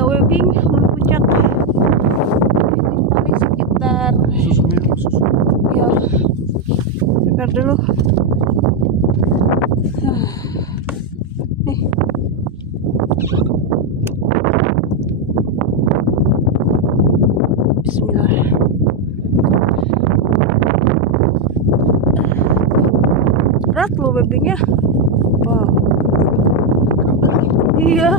3 webbing belum puncak. Ini paling sekitar ya sekitar dulu. Nih. Bismillah. Berat loh webbingnya. Wow. Iya.